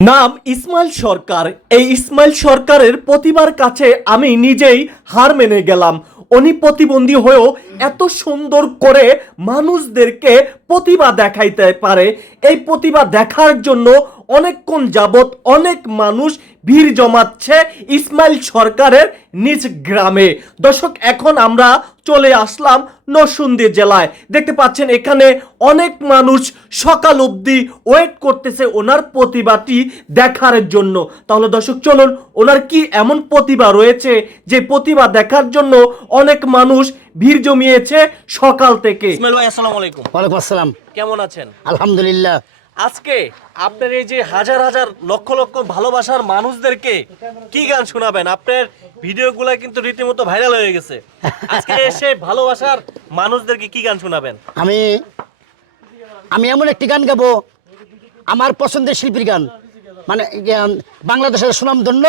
নাম ইসমাইল সরকার। এই ইসমাইল সরকারের প্রতিভার কাছে আমি নিজেই হার মেনে গেলাম। উনি প্রতিবন্ধী হয়েও এত সুন্দর করে মানুষদেরকে প্রতিভা দেখাইতে পারে। এই প্রতিভা দেখার জন্য অনেকক্ষণ যাবৎ অনেক মানুষ ভিড় জমাচ্ছে ইসমাইল সরকারের নিজ গ্রামে। দর্শক এখন আমরা চলে আসলাম নরসিংদী জেলায়। দেখতে পাচ্ছেন এখানে অনেক মানুষ সকাল অবধি ওয়েট করতেছে ওনার প্রতিভাটি দেখার জন্য। তাহলে দর্শক চলুন ওনার কি এমন প্রতিভা রয়েছে যে প্রতিভা দেখার জন্য অনেক মানুষ ভিড় জমিয়েছে সকাল থেকে? ইসমাইল ভাই আসসালামু আলাইকুম। ওয়ালাইকুম আসসালাম। কেমন আছেন? আলহামদুলিল্লাহ। আজকে আপনার এই যে হাজার হাজার লক্ষ লক্ষ ভালোবাসার মানুষদেরকে কি গান শোনাবেন? আপনার ভিডিওগুলো কিন্তু রীতিমতো ভাইরাল হয়ে গেছে। আজকে এসে ভালোবাসার মানুষদেরকে কি গান শোনাবেন? আমি আমি এমন একটি গান গাবো আমার পছন্দের শিল্পীর গান। মানে বাংলাদেশের সুনামধন্য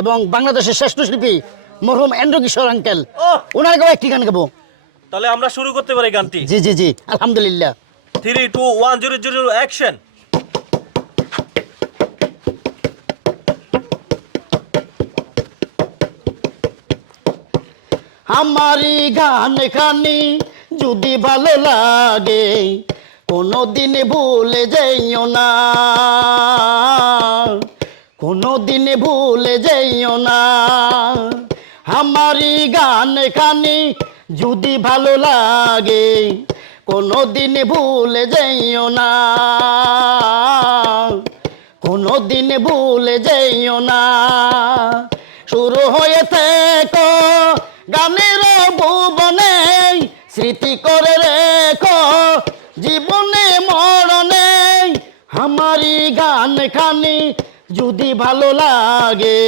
এবং বাংলাদেশের শ্রেষ্ঠ শিল্পী মরহুম এন্ড্র কিশোর আঙ্কেল! ওনার গাওয়া একটি গান গাবো। তাহলে আমরা শুরু করতে পারি গানটি। জি জি জি আলহামদুলিল্লাহ। Three two one zero zero action আমারই গান খানি যদি ভালো লাগে কোনো দিন ভুলে যাইও না। কোনো দিন ভুলে যাইও না। আমারই গান খানি যদি ভালো লাগে কোনো দিন ভুলে যাইও না। কোনো দিন ভুলে যাইও না। শুরু হয়ে থেকো গানের ভুবনে, স্মৃতি করে রেখো জীবনে মরণে। আমারই গান খানি যদি ভালো লাগে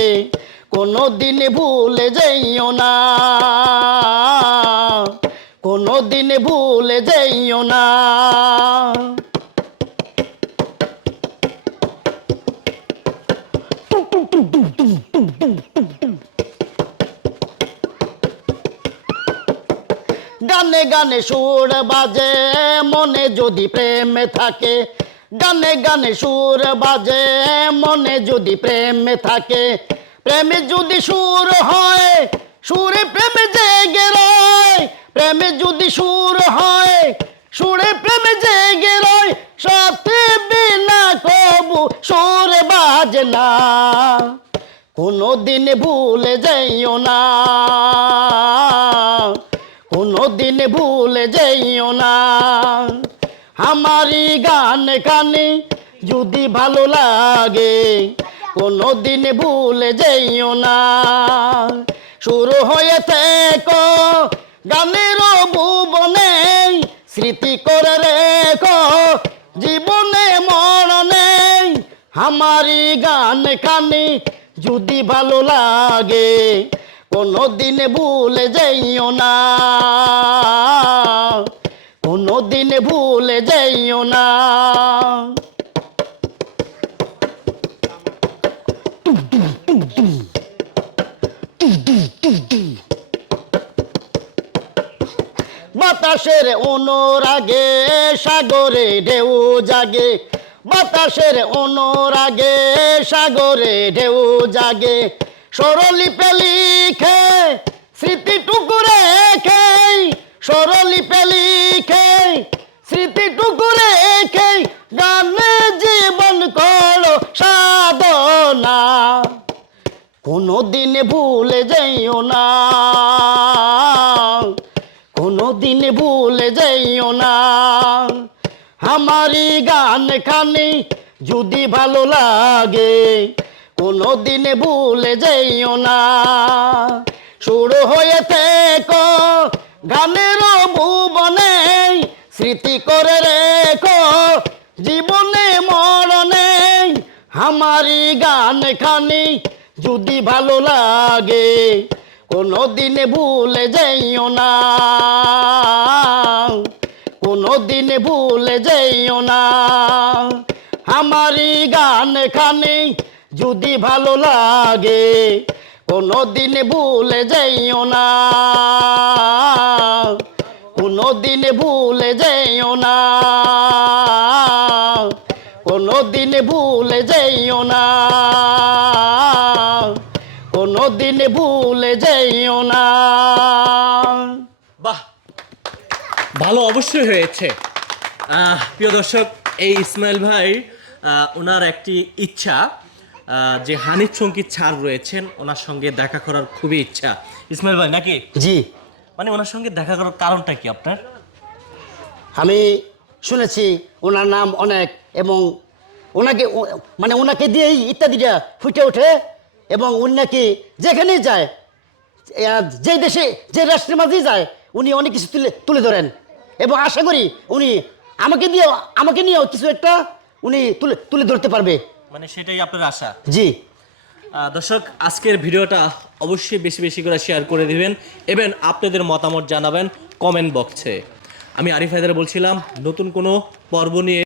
কোনো দিন ভুলে যাইও না। দিন ভুলে যাইও না। গানে গানে সুর বাজে, মনে যদি প্রেম থাকে। গানে গানে সুর বাজে, মনে যদি প্রেম থাকে। প্রেমে যদি সুর হয়, সুরে প্রেমে জেগে রয়। প্রেমে যদি সুর হয়, সুরে প্রেমে জেগে রয়, সাথে বিনা কবু সুর বাজে না কোনো দিন ভুলে যাইও না কোনো দিন ভুলে যাইও না। আমারই গান কানে যদি ভালো লাগে কোনো দিন ভুলে যাইও না। শুরু হয়ে থেকো গানের ভুবনে স্মৃতি করে রেখো, জীবনে মরণে আমারই গান কানে যদি ভালো লাগে কোনো দিন ভুলে যাইও না। কোনো দিন ভুলে যাইও না। বাতাসের অনুরাগে, সাগরে ঢেউ জাগে। বাতাসের অনুরাগে, সাগরে ঢেউ জাগে। সরলিপে লিখে স্মৃতিটুকু রেখে সরলিপে লিখে স্মৃতিটুকু রেখে গানে জীবন করো সাধনা। কোনো দিন ভুলে যাইও না। কোনো দিন ভুলে যাইও না। আমারই গান খানি যদি ভালো লাগে কোনো দিন ভুলে যাইও না। শুরু হয়ে থেকো, গানের ভুবনে, স্মৃতি করে রেখো, জীবনে মরণে। আমারই গান খানি যদি ভালো লাগে কোনো দিনে ভুলে যাইও না। কোনো দিনে ভুলে যাইও না। আমারই গান খানে যদি ভালো লাগে কোনো দিনে ভুলে যাইও না। কোনো দিনে ভুলে যাইও না। কোনো দিন ভুলে যাইও না। দিন ভুলে যাইও না। বাহ ভালো অবশ্যই হয়েছে। আহ, প্রিয় দর্শক এই ইসমাইল ভাই ওনার একটি ইচ্ছা যে হানিফ সংগীত ছাড় রয়েছেন ওনার সঙ্গে দেখা করার খুবই ইচ্ছা। ইসমাইল ভাই নাকি? জি। মানে ওনার সঙ্গে দেখা করার কারণটা কি আপনার? আমি শুনেছি ওনার নাম অনেক এবং ওনাকে মানে ওনাকে দিয়েই ইত্যাদিটা ফুটে ওঠে। এবং উনি নাকি যেখানেই যায় যে দেশে যে রাষ্ট্রের মাঝেই যায় উনি অনেক কিছু তুলে তুলে ধরেন। এবং আশা করি উনি আমাকে দিয়ে আমাকে নিয়েও কিছু একটা উনি তুলে তুলে ধরতে পারবে। মানে সেটাই আপনার আশা? জি। দর্শক আজকের ভিডিওটা অবশ্যই বেশি বেশি করে শেয়ার করে দিবেন। এবং আপনাদের মতামত জানাবেন কমেন্ট বক্সে আমি আরিফ হায়দার বলছিলাম নতুন কোনো পর্ব নিয়ে